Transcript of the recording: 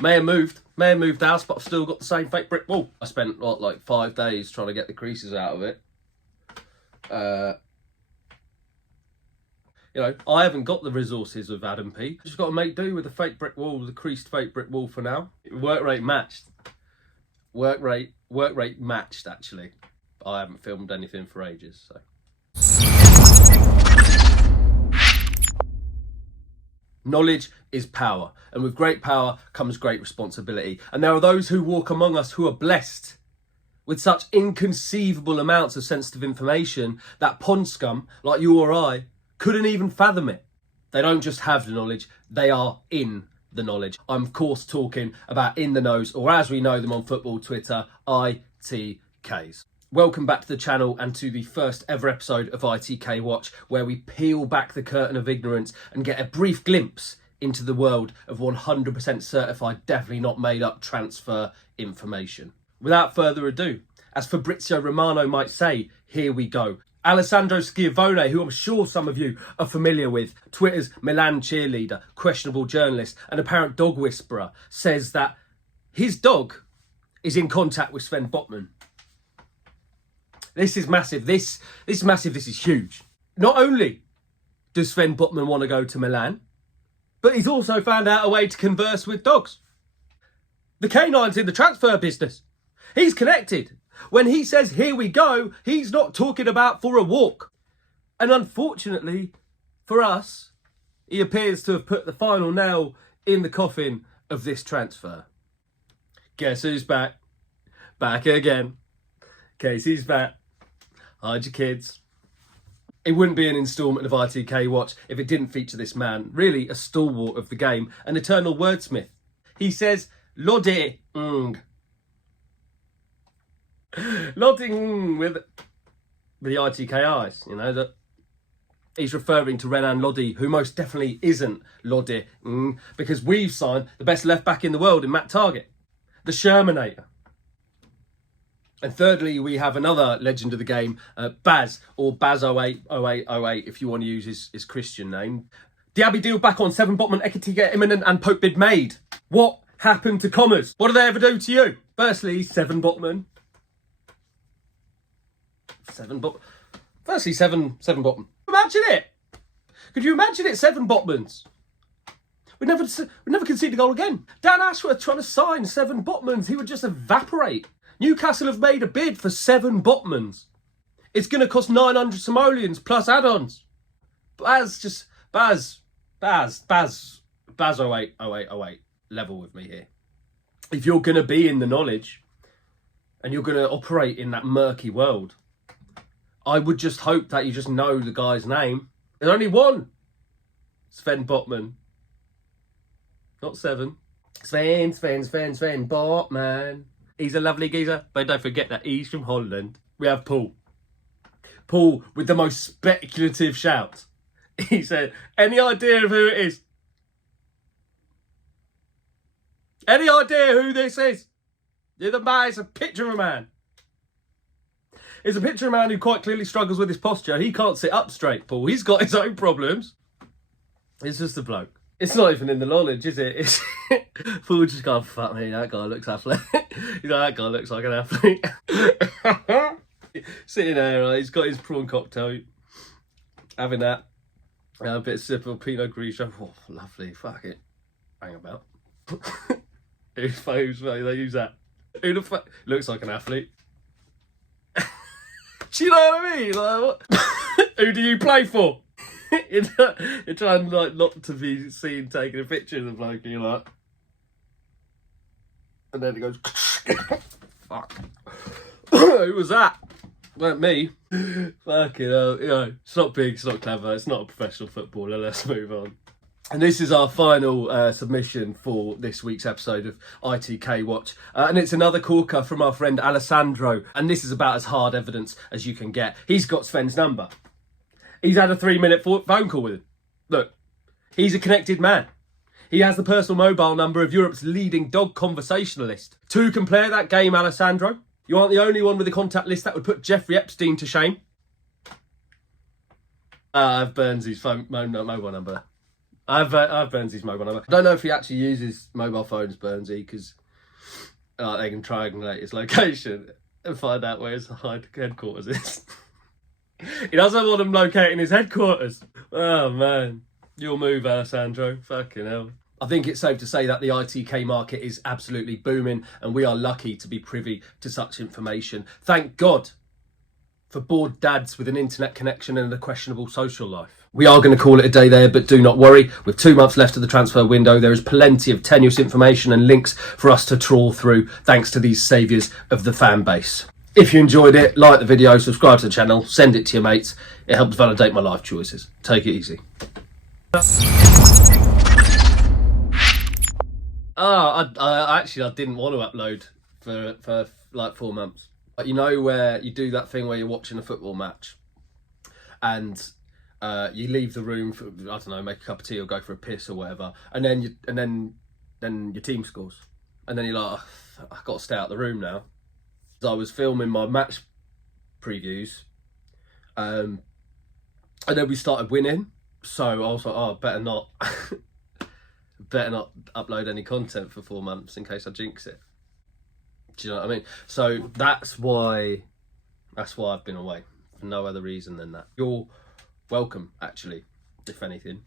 May have moved house, but I've still got the same fake brick wall. I spent like 5 days trying to get the creases out of it. You know, I haven't got the resources of Adam P. Just got to make do with the fake brick wall, the creased fake brick wall for now. Work rate matched. Work rate matched, actually. I haven't filmed anything for ages, so. Knowledge is power, and with great power comes great responsibility. And there are those who walk among us who are blessed with such inconceivable amounts of sensitive information that pond scum, like you or I, couldn't even fathom it. They don't just have the knowledge, they are in the knowledge. I'm of course talking about in the knows, or as we know them on football Twitter, ITKs. Welcome back to the channel and to the first ever episode of ITK Watch, where we peel back the curtain of ignorance and get a brief glimpse into the world of 100% certified, definitely not made up transfer information. Without further ado, as Fabrizio Romano might say, here we go. Alessandro Schiavone, who I'm sure some of you are familiar with, Twitter's Milan cheerleader, questionable journalist and apparent dog whisperer, says that his dog is in contact with Sven Botman. This is massive. This is massive. This is huge. Not only does Sven Botman want to go to Milan, but he's also found out a way to converse with dogs. The canine's in the transfer business. He's connected. When he says, here we go, he's not talking about for a walk. And unfortunately for us, he appears to have put the final nail in the coffin of this transfer. Guess who's back? Back again. Casey's back. Hide your kids. It wouldn't be an instalment of ITK Watch if it didn't feature this man, really a stalwart of the game, an eternal wordsmith. He says, Lodi Lodding with the ITK eyes, you know, that he's referring to Renan Lodi, who most definitely isn't Lodi, because we've signed the best left back in the world in Matt Target, the Shermanator. And thirdly, we have another legend of the game, Baz, or Baz080808, if you want to use his Christian name. Diaby deal back on 7 Botman, Ekatiga imminent, and Pope bid made. What happened to commas? What did they ever do to you? Firstly, 7 Botman. 7 Botman. Firstly, 7 Botman. Imagine it. Could you imagine it? 7 Botmans. We'd never concede a goal again. Dan Ashworth trying to sign 7 Botmans. He would just evaporate. Newcastle have made a bid for 7 Botmans. It's going to cost 900 simoleons plus add-ons. Baz 080808 level with me here. If you're going to be in the knowledge and you're going to operate in that murky world, I would just hope that you just know the guy's name. There's only one. Sven Botman. Not 7. Sven Botman. He's a lovely geezer, but don't forget that he's from Holland. We have Paul. Paul with the most speculative shout. He said, any idea of who it is? Any idea who this is? It's a picture of a man. It's a picture of a man who quite clearly struggles with his posture. He can't sit up straight, Paul. He's got his own problems. It's just a bloke. It's not even in the knowledge, is it? It's Paul just can't, fuck me, that guy looks athletic. He's like, that guy looks like an athlete. Sitting there, right, he's got his prawn cocktail. Having that. A bit of sip of Pinot Grigio. Oh, lovely. Fuck it. Hang about. Who's they use that? Who the fuck looks like an athlete? Do you know what I mean? Like, what? Who do you play for? You're trying like not to be seen taking a picture of the bloke, and you're like, and then it goes, fuck. Who was that? Weren't me. Fucking hell, you know, it's not big, it's not clever, it's not a professional footballer. Let's move on. And this is our final submission for this week's episode of ITK Watch. And it's another corker from our friend Alessandro. And this is about as hard evidence as you can get. He's got Sven's number. He's had a 3-minute phone call with him. Look, he's a connected man. He has the personal mobile number of Europe's leading dog conversationalist. 2 can play at that game, Alessandro. You aren't the only one with a contact list that would put Jeffrey Epstein to shame. I have Burnsy's mobile number. I have Burnsy's mobile number. I don't know if he actually uses mobile phones, Burnsy, because they can triangulate his location and find out where his headquarters is. He doesn't want him locating his headquarters. Oh, man. You'll move, Alessandro. Fucking hell. I think it's safe to say that the ITK market is absolutely booming, and we are lucky to be privy to such information. Thank God for bored dads with an internet connection and a questionable social life. We are going to call it a day there, but do not worry. With 2 months left of the transfer window, there is plenty of tenuous information and links for us to trawl through, thanks to these saviours of the fan base. If you enjoyed it, like the video, subscribe to the channel, send it to your mates. It helps validate my life choices. Take it easy. I didn't want to upload for like 4 months. But you know where you do that thing where you're watching a football match and you leave the room for, I don't know, make a cup of tea or go for a piss or whatever, and then your team scores, and then you're like, oh, I've got to stay out of the room now. I was filming my match previews, and then we started winning, so I was like, oh, better not upload any content for 4 months in case I jinx it. Do you know what I mean? So that's why I've been away, for no other reason than that. You're welcome, actually, if anything.